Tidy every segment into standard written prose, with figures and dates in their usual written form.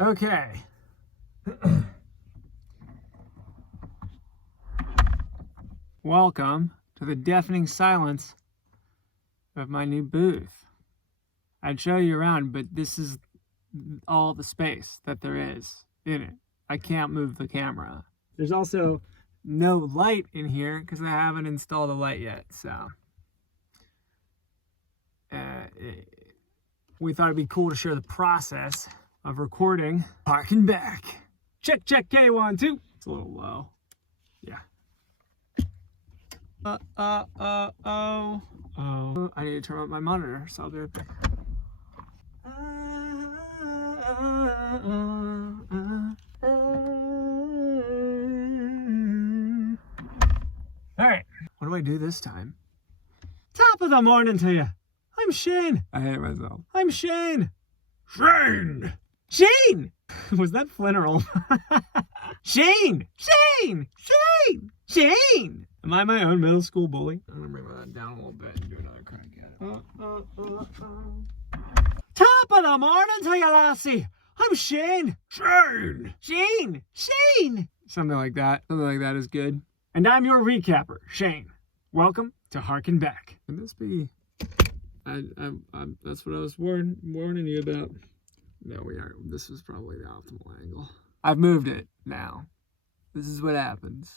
Okay. Welcome to the deafening silence of my new booth. I'd show you around, but this is all the space that there is in it. I can't move the camera. There's also no light in here because I haven't installed a light yet, so we thought it'd be cool to share the process of recording Harken Back. Check, K1, 2. It's a little low. Yeah. Oh. I need to turn up my monitor, so I'll be right back. Alright, what do I do this time? Top of the morning to you. I'm Shane. I hate myself. I'm Shane. Shane! Shane! Was that Flynn or Elbor? Shane! Am I my own middle school bully? I'm gonna bring that down a little bit and do another crack at it. Top of the morning to you, lassie. I'm Shane. Shane! Something like that. Something like that is good. And I'm your recapper, Shane. Welcome to Harken Back. Can this be... that's what I was warning you about. No, we are. This was probably the optimal angle. I've moved it now. This is what happens.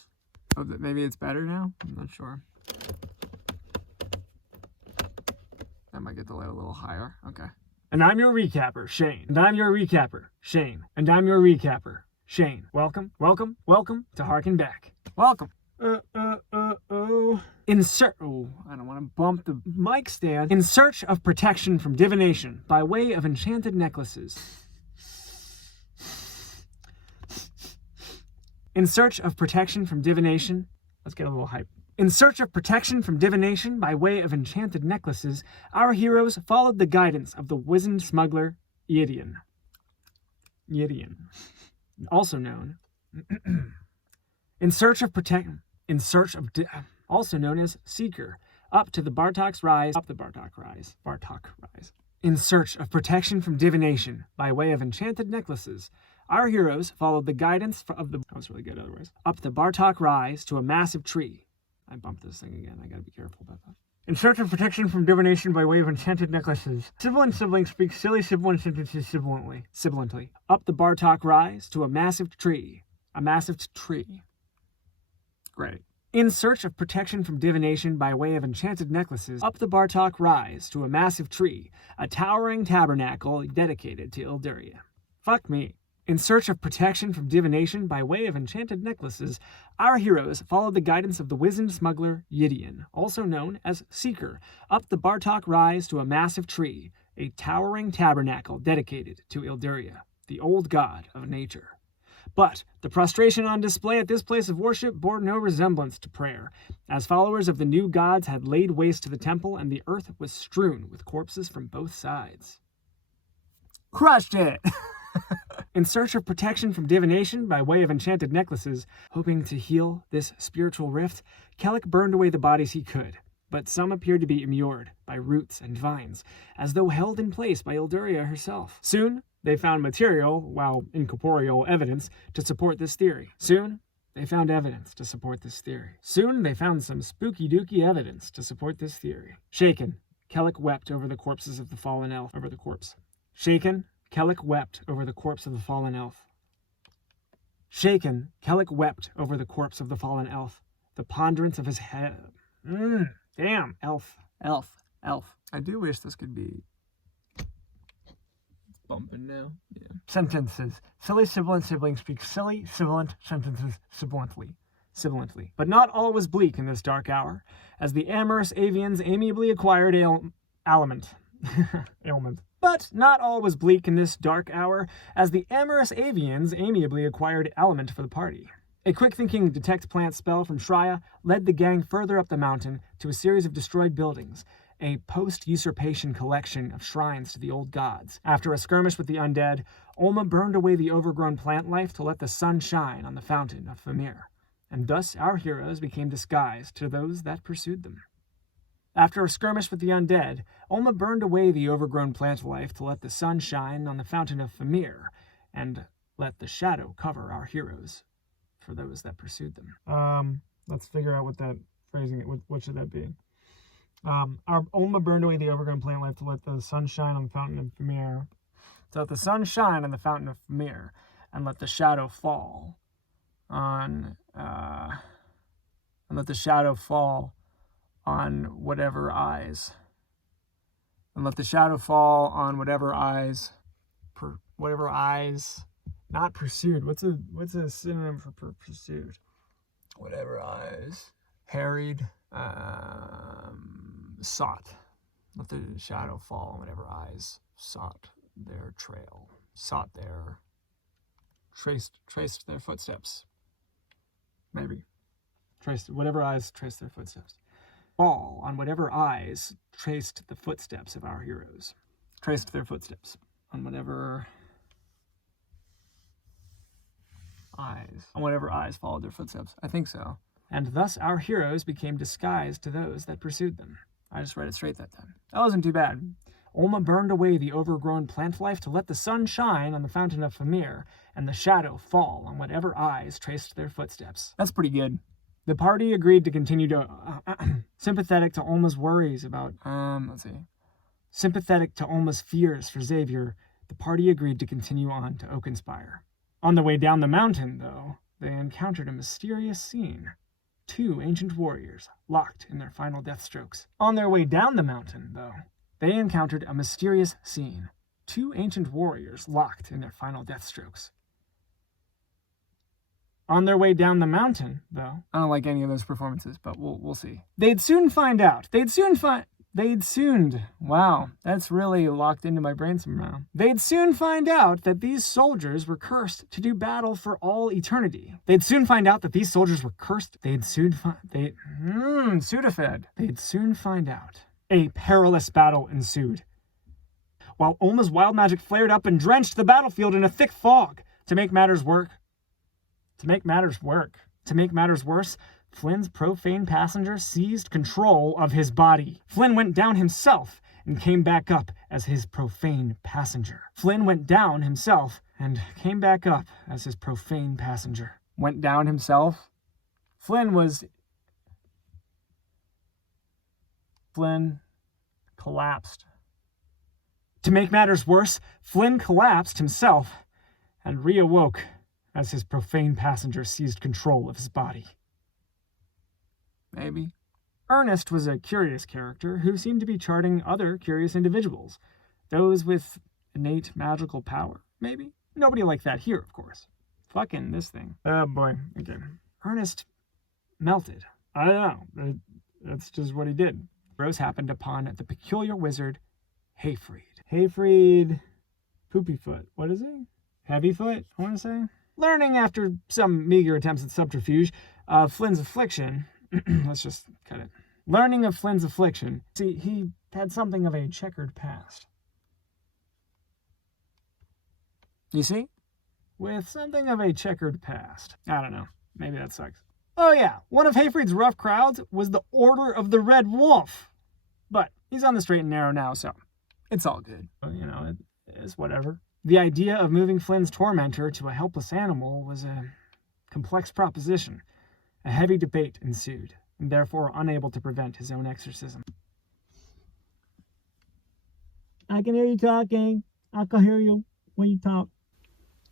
Oh, maybe it's better now? I'm not sure. I might get the light a little higher. Okay. And I'm your recapper, Shane. And I'm your recapper, Shane. And I'm your recapper, Shane. Welcome to Harken Back. Welcome. Insert. Oh, I don't want to bump the mic stand. In search of protection from divination by way of enchanted necklaces. In search of protection from divination. Let's get a little hype. In search of protection from divination by way of enchanted necklaces, our heroes followed the guidance of the wizened smuggler Gideon. Also known. Also known as Seeker, up the Bartok's Rise. In search of protection from divination by way of enchanted necklaces, our heroes followed the guidance of the... That was really good otherwise. Up the Bartok Rise to a massive tree. I bumped this thing again. I gotta be careful about that. In search of protection from divination by way of enchanted necklaces, Sibilant siblings speak silly Sibilant sentences sibilantly. Up the Bartok Rise to a massive tree. Great. In search of protection from divination by way of enchanted necklaces, up the Bartok rise to a massive tree, a towering tabernacle dedicated to Ilduria. Fuck me. In search of protection from divination by way of enchanted necklaces, our heroes followed the guidance of the wizened smuggler Gideon, also known as Seeker, up the Bartok rise to a massive tree, a towering tabernacle dedicated to Ilduria, the old god of nature. But the prostration on display at this place of worship bore no resemblance to prayer, as followers of the new gods had laid waste to the temple and the earth was strewn with corpses from both sides. Crushed it! In search of protection from divination by way of enchanted necklaces, hoping to heal this spiritual rift, Kellic burned away the bodies he could, but some appeared to be immured by roots and vines, as though held in place by Ilduria herself. Soon, they found material, while incorporeal evidence, to support this theory. Soon, they found some spooky-dooky evidence to support this theory. Shaken, Kellic wept over the corpses of the fallen elf. Shaken, Kellic wept over the corpse of the fallen elf. The ponderance of his head. Damn, elf. I do wish this could be... bumping now. Yeah. Sentences. Silly sibilant siblings speak silly sibilant sentences sibilantly. But not all was bleak in this dark hour, as the amorous avians amiably acquired ailment. But not all was bleak in this dark hour, as the amorous avians amiably acquired aliment for the party. A quick-thinking detect plant spell from Shreya led the gang further up the mountain to a series of destroyed buildings, a post-usurpation collection of shrines to the old gods. After a skirmish with the undead, Olma burned away the overgrown plant life to let the sun shine on the fountain of Famir, and thus our heroes became disguised to those that pursued them. After a skirmish with the undead, Olma burned away the overgrown plant life to let the sun shine on the fountain of Famir, and let the shadow cover our heroes for those that pursued them. Let's figure out what that phrasing, what should that be? Our Oma burned away the overgrown plant life to let the sun shine on the fountain of Famir. To let the sun shine on the fountain of Famir, and let the shadow fall on whatever eyes. And let the shadow fall on whatever eyes not pursued. What's a synonym for pursued? Whatever eyes. Harried, sought. Let the shadow fall on whatever eyes sought their trail. Traced their footsteps. Maybe. Whatever eyes traced their footsteps. Fall on whatever eyes traced the footsteps of our heroes. Traced their footsteps on whatever eyes followed their footsteps. I think so. And thus our heroes became disguised to those that pursued them. I just read it straight that time. That wasn't too bad. Olma burned away the overgrown plant life to let the sun shine on the fountain of Famir, and the shadow fall on whatever eyes traced their footsteps. That's pretty good. The party agreed to continue to... sympathetic to Olma's worries about... Sympathetic to Olma's fears for Xavier, the party agreed to continue on to Oakenspire. On the way down the mountain, though, they encountered a mysterious scene. 2 ancient warriors, locked in their final death strokes. On their way down the mountain, though, they encountered a mysterious scene. 2 ancient warriors, locked in their final death strokes. On their way down the mountain, though... I don't like any of those performances, but we'll see. They'd soon find out. Wow, that's really locked into my brain somehow. They'd soon find out that these soldiers were cursed to do battle for all eternity. They'd soon find out. A perilous battle ensued. While Olma's wild magic flared up and drenched the battlefield in a thick fog. To make matters worse, Flynn's profane passenger seized control of his body. Flynn went down himself and came back up as his profane passenger. Went down himself and came back up as his profane passenger. Went down himself? Flynn collapsed. To make matters worse, Flynn collapsed himself and reawoke as his profane passenger seized control of his body. Maybe. Ernest was a curious character who seemed to be charting other curious individuals. Those with innate magical power, maybe? Nobody like that here, of course. Fucking this thing. Oh boy, okay. Ernest melted. I don't know. That's just what he did. Rose happened upon the peculiar wizard, Hayfried Poopyfoot. What is he? Heavyfoot, I want to say? Learning after some meager attempts at subterfuge of Flynn's affliction... Let's just cut it. Learning of Flynn's affliction. See, he had something of a checkered past. You see? With something of a checkered past. I don't know. Maybe that sucks. Oh yeah, one of Hayfried's rough crowds was the Order of the Red Wolf. But he's on the straight and narrow now, so it's all good. You know, it is whatever. The idea of moving Flynn's tormentor to a helpless animal was a complex proposition. A heavy debate ensued, and therefore unable to prevent his own exorcism. I can hear you talking. I can hear you when you talk.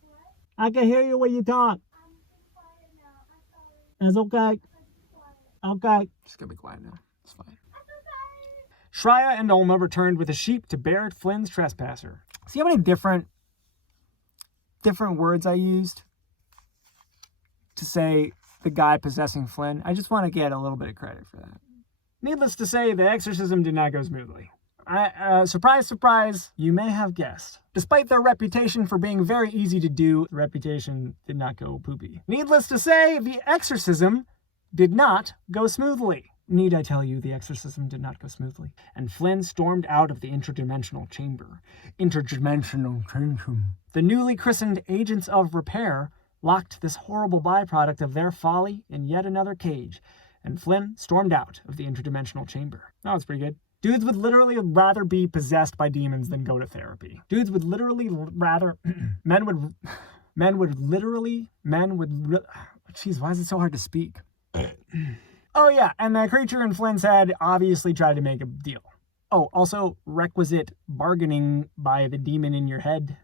What? I can hear you when you talk. I'm quiet now. That's okay. Okay. Just gonna be quiet now. It's fine. Shreya and Olma returned with a sheep to bear Flynn's trespasser. See how many different words I used to say the guy possessing Flynn? I just want to get a little bit of credit for that. Needless to say, the exorcism did not go smoothly. Surprise, surprise, you may have guessed. Despite their reputation for being very easy to do, the reputation did not go poopy. Needless to say, the exorcism did not go smoothly. Need I tell you, the exorcism did not go smoothly, and Flynn stormed out of the interdimensional chamber. The newly christened Agents of Repair locked this horrible byproduct of their folly in yet another cage, and Flynn stormed out of the interdimensional chamber. That was pretty good. Dudes would literally rather be possessed by demons than go to therapy. Dudes would literally rather... Jeez, why is it so hard to speak? Oh yeah, and the creature in Flynn's head obviously tried to make a deal. Oh, also, requisite bargaining by the demon in your head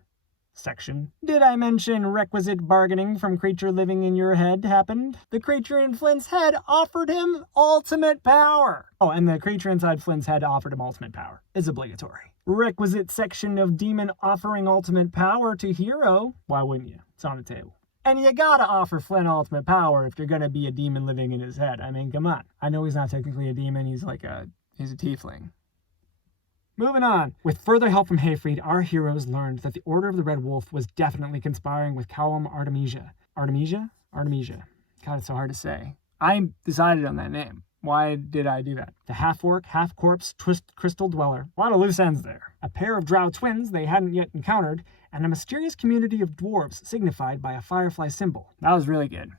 section. Did I mention requisite bargaining from creature living in your head happened? The creature in Flynn's head offered him ultimate power. Oh, and the creature inside Flynn's head offered him ultimate power. It's obligatory. Requisite section of demon offering ultimate power to hero. Why wouldn't you? It's on the table. And you gotta offer Flynn ultimate power if you're gonna be a demon living in his head. I mean, come on. I know he's not technically a demon, he's a tiefling. Moving on. With further help from Hayfried, our heroes learned that the Order of the Red Wolf was definitely conspiring with Callum Artemisia. Artemisia? God, it's so hard to say. I decided on that name. Why did I do that? The half-orc, half-corpse, crystal dweller. A lot of loose ends there. A pair of drow twins they hadn't yet encountered, and a mysterious community of dwarves signified by a firefly symbol. That was really good,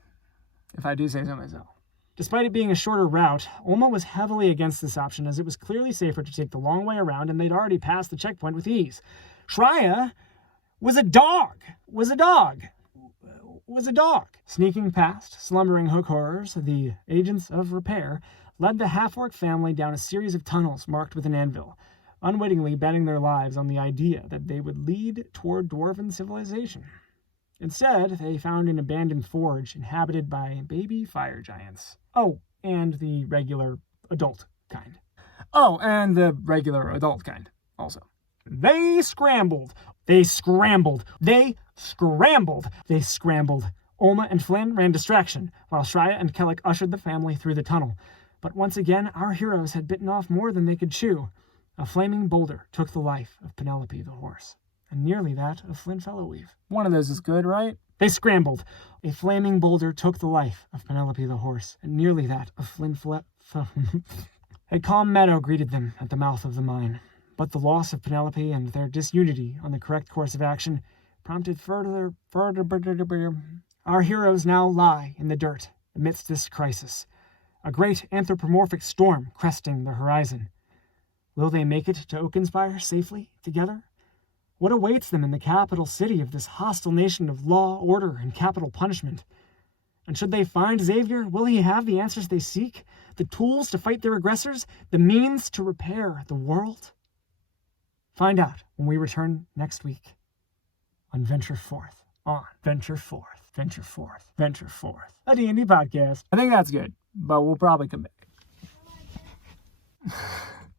if I do say so myself. Despite it being a shorter route, Olma was heavily against this option as it was clearly safer to take the long way around and they'd already passed the checkpoint with ease. Shreya was a dog. Sneaking past slumbering hook horrors, the agents of repair led the half-orc family down a series of tunnels marked with an anvil, unwittingly betting their lives on the idea that they would lead toward dwarven civilization. Instead, they found an abandoned forge inhabited by baby fire giants. Oh, and the regular adult kind. Also. They scrambled. Olma and Flynn ran distraction, while Shreya and Kellic ushered the family through the tunnel. But once again, our heroes had bitten off more than they could chew. A flaming boulder took the life of Penelope the horse, and nearly that of Flynn Fellowweave. One of those is good, right? They scrambled. A flaming boulder took the life of Penelope the horse, and nearly that of Flynn A calm meadow greeted them at the mouth of the mine, but the loss of Penelope and their disunity on the correct course of action prompted further. Our heroes now lie in the dirt amidst this crisis, a great anthropomorphic storm cresting the horizon. Will they make it to Oakenspire safely together? What awaits them in the capital city of this hostile nation of law, order, and capital punishment? And should they find Xavier, will he have the answers they seek? The tools to fight their aggressors? The means to repair the world? Find out when we return next week on Venture Forth. A D&D podcast. I think that's good, but we'll probably come back.